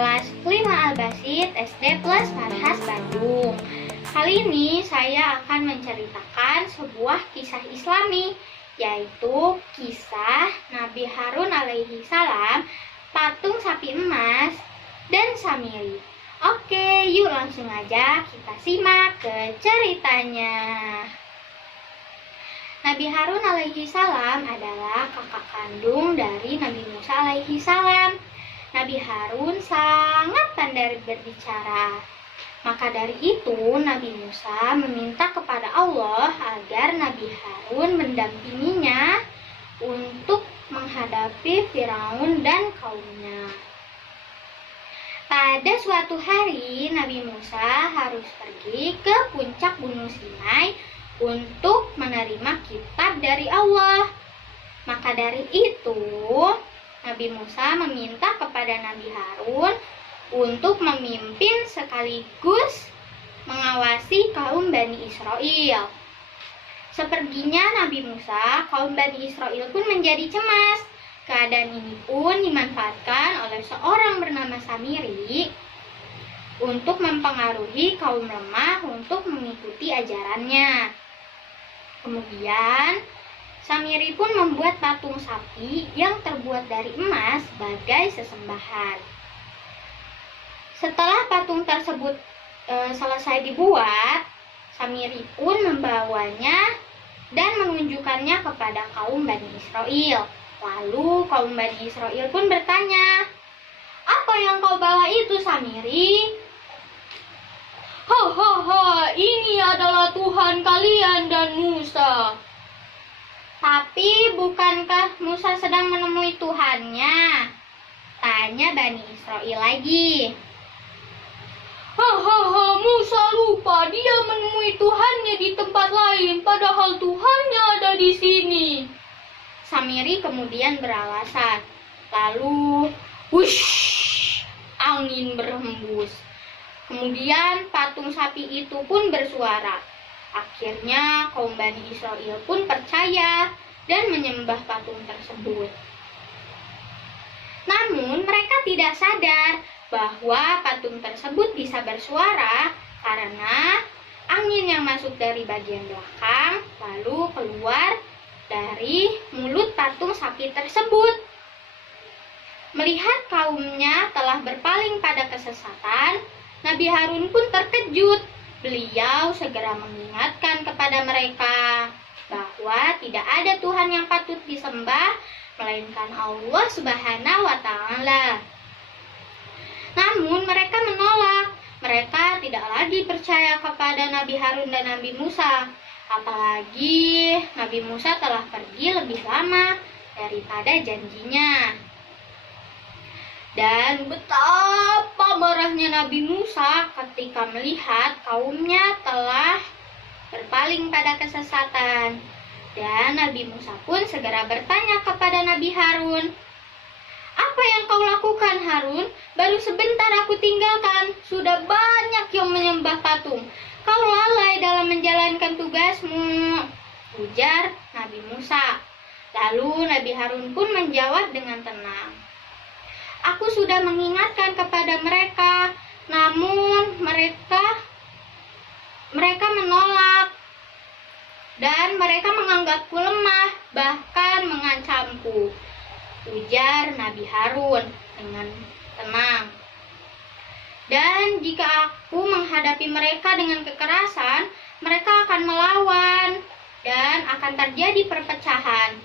kelas 5 Al-Basit SD plus Marhas Bandung. Kali ini saya akan menceritakan sebuah kisah Islami, yaitu kisah Nabi Harun alaihi salam, patung sapi emas, dan Samiri. Oke, yuk langsung aja kita simak ke ceritanya. Nabi Harun alaihi salam adalah kakak kandung dari Nabi Musa alaihi salam. Nabi Harun sangat pandai berbicara. Maka dari itu Nabi Musa meminta kepada Allah agar Nabi Harun mendampinginya untuk menghadapi Firaun dan kaumnya. Pada suatu hari Nabi Musa harus pergi ke puncak Gunung Sinai untuk menerima kitab dari Allah. Maka dari itu Nabi Musa meminta kepada Nabi Harun untuk memimpin sekaligus mengawasi kaum Bani Israel. Sepertinya Nabi Musa, kaum Bani Israel pun menjadi cemas. Keadaan ini pun dimanfaatkan oleh seorang bernama Samiri untuk mempengaruhi kaum lemah untuk mengikuti ajarannya. Kemudian Samiri pun membuat patung sapi yang terbuat dari emas sebagai sesembahan. Setelah patung tersebut selesai dibuat, Samiri pun membawanya dan menunjukkannya kepada kaum Bani Israel. Lalu kaum Bani Israel pun bertanya, "Apa yang kau bawa itu, Samiri?" "Hahaha, ini adalah Tuhan kalian dan Musa." "Tapi bukankah Musa sedang menemui Tuhannya?" tanya Bani Israel lagi. "Hahaha, Musa lupa dia menemui Tuhannya di tempat lain, padahal Tuhannya ada di sini." Samiri kemudian beralasan. Lalu, wush, angin berhembus. Kemudian patung sapi itu pun bersuara. Akhirnya kaum Bani Israel pun percaya dan menyembah patung tersebut. Namun mereka tidak sadar bahwa patung tersebut bisa bersuara karena angin yang masuk dari bagian belakang lalu keluar dari mulut patung sapi tersebut. Melihat kaumnya telah berpaling pada kesesatan, Nabi Harun pun terkejut. Beliau segera mengingatkan kepada mereka bahwa tidak ada Tuhan yang patut disembah melainkan Allah Subhanahu wa Ta'ala. Namun mereka menolak. Mereka tidak lagi percaya kepada Nabi Harun dan Nabi Musa. Apalagi Nabi Musa telah pergi lebih lama daripada janjinya. Dan betapa marahnya Nabi Musa ketika melihat kaumnya telah berpaling pada kesesatan. Dan Nabi Musa pun segera bertanya kepada Nabi Harun, "Apa yang kau lakukan, Harun? Baru sebentar aku tinggalkan, sudah banyak yang menyembah patung. Kau lalai dalam menjalankan tugasmu," ujar Nabi Musa. Lalu Nabi Harun pun menjawab dengan tenang, "Aku sudah mengingatkan kepada mereka, namun mereka menolak dan mereka menganggapku lemah, bahkan mengancamku," ujar Nabi Harun dengan tenang. "Dan jika aku menghadapi mereka dengan kekerasan, mereka akan melawan dan akan terjadi perpecahan.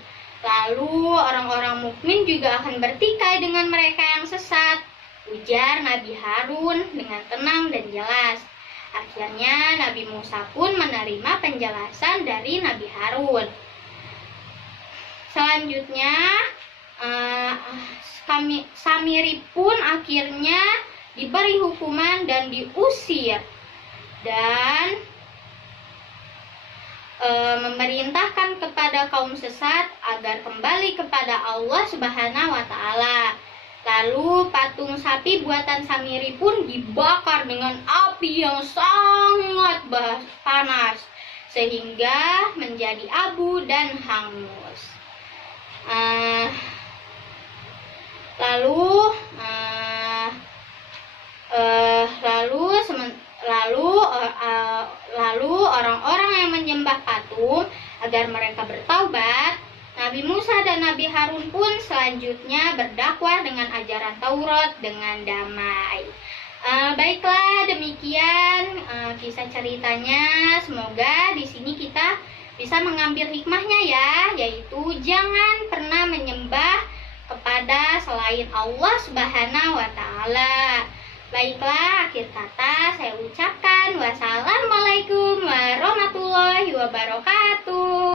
Lalu orang-orang mukmin juga akan bertikai dengan mereka yang sesat," ujar Nabi Harun dengan tenang dan jelas. Akhirnya Nabi Musa pun menerima penjelasan dari Nabi Harun. Selanjutnya Samiri pun akhirnya diberi hukuman dan diusir dan memerintahkan kepada kaum sesat agar kembali kepada Allah Subhanahu wa Ta'ala. Lalu patung sapi buatan Samiri pun dibakar dengan api yang sangat panas sehingga menjadi abu dan hangus. Lalu Nabi Musa dan Nabi Harun pun selanjutnya berdakwah dengan ajaran Taurat dengan damai. Baiklah, demikian kisah ceritanya. Semoga di sini kita bisa mengambil hikmahnya ya, yaitu jangan pernah menyembah kepada selain Allah Subhanahu wa taala. Baiklah, akhir kata saya ucapkan wassalamualaikum warahmatullahi wabarakatuh.